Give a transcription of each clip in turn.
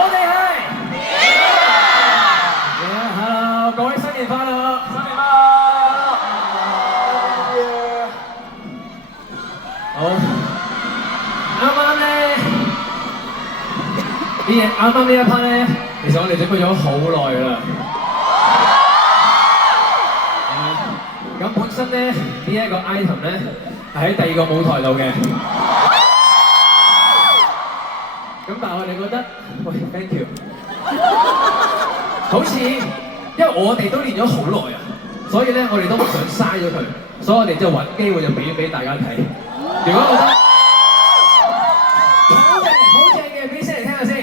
哋係 Hello， 各位新年快樂！新年快樂！好，啱啱呢一 part 咧，其實我哋準備咗好耐㗎啦。咁本身咧呢一個 item 咧係喺第二個舞台度嘅。咁但係我哋覺得，喂 ，thank you， 好似因為我哋都練咗好耐啊，所以咧我哋都唔想嘥咗佢，所以我哋就揾機會就俾大家睇。如果覺得好正嘅，俾聲嚟聽下先。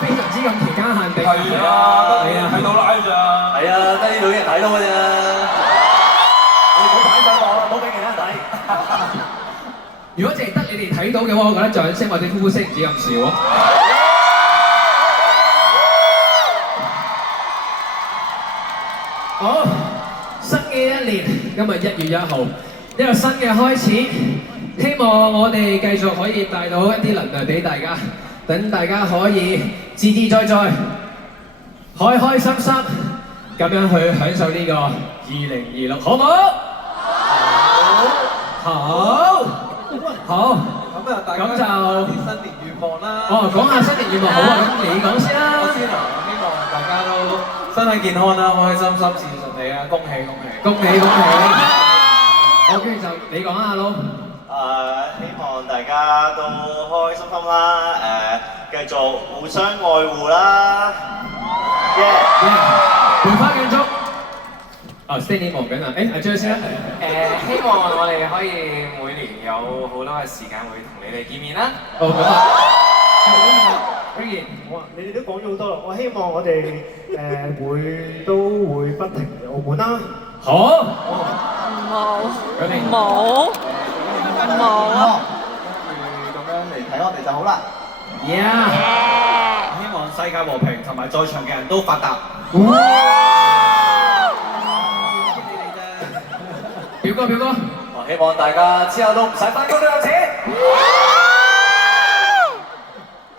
非常之咁期間限定。係啊，睇到 live 咋。係啊，得呢度啲人睇到㗎咋。我哋冇擺上網啦，冇俾其他人睇。如果淨係得你哋睇到嘅話，我覺得掌聲或者呼聲唔止咁少啊。好，新嘅一年，今日1月1號，一個新嘅開始，希望我哋繼續可以帶到一啲能量俾大家，等大家可以自自在在、開開心心咁樣去享受呢個2026，好唔好？好。好，咁啊，大家啲新年願望啦。哦，講下新年願望好啊，咁你講先啦。我先啊，希望大家都身體健康啦，開開心心，事事順利啊，恭喜恭喜！恭喜恭喜！好，跟住就你講啊，阿撈。希望大家都開開心心啦，繼續互相愛護啦。梅花間竹。Stanley 忙緊啊！阿 Joy 先啦。希望我哋可以每年有好多嘅時間會同你哋見面啦。好咁啊。Ricky，好啊！你哋都講咗好多啦，我希望我哋都會不停嚟澳門啦。好。冇。咁樣嚟睇我哋就好啦。Yeah。希望世界和平，同埋在場嘅人都發達。表哥，我希望大家之後都唔使返工都有錢。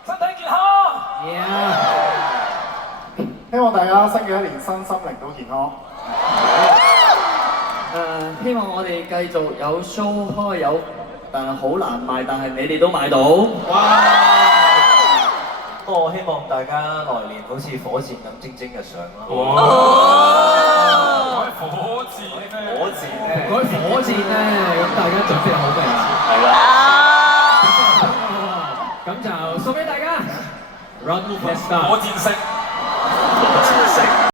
身體健康。希望大家新嘅一年身心靈都健康。希望我哋繼續有 show 開有，但係好難賣，但係你哋都買到。哇！我希望大家來年好似火箭咁蒸蒸日上啦。火箭咧，咁大家準備好未啊？係啦。咁就送俾大家 Run Fast Star 火箭式。